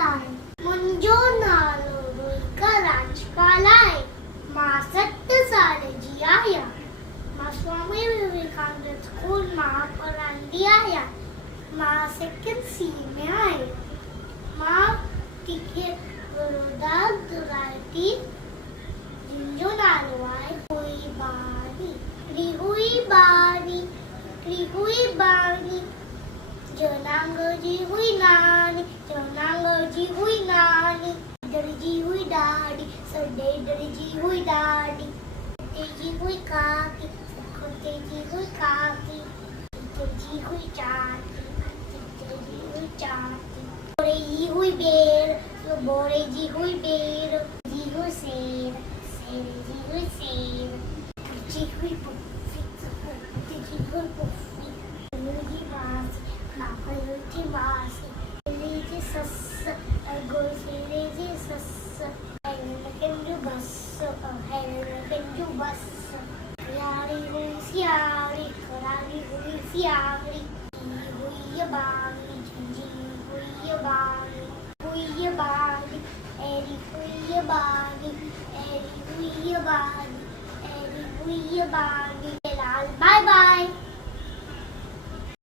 आहे. मुंजो नालो रोहिका राजपाल आहे. मां 7 साल जी आहियां. मां स्वामी विवेकानंद स्कूल मां पढ़ंदी आहियां. मां सेकंड सी में आहियां. मां टीके बड़ौदा दुराई थी. जिंजो नालो आहे हुई बारी. हुई बारी जनांगजी हुई नानी. जनांगजी हुई नानी. दरजी हुई दादी. सडे दरजी हुई दादी. तेजी हुई काकी. तेजी हुई काकी. तेजी हुई चाची. तेजी हुई चाची. बोरे जी हुई बेर. बोरे जी हुई बेर. जी हुई शेर. शेर जी हुई शेर. जी हुई पुप्पी. जी हुई पुप्पी. जी मासी. काकली मासी. जी सस. गोलची सस. हेलकंजू बस. हेलकंजू बस. यारी हुई सियारी. करारी हुई सियारी. हुई बागी. जी हुई बागी. हुई बागी. एरी हुई बागी. एरी हुई बागी. एरी हुई बागी.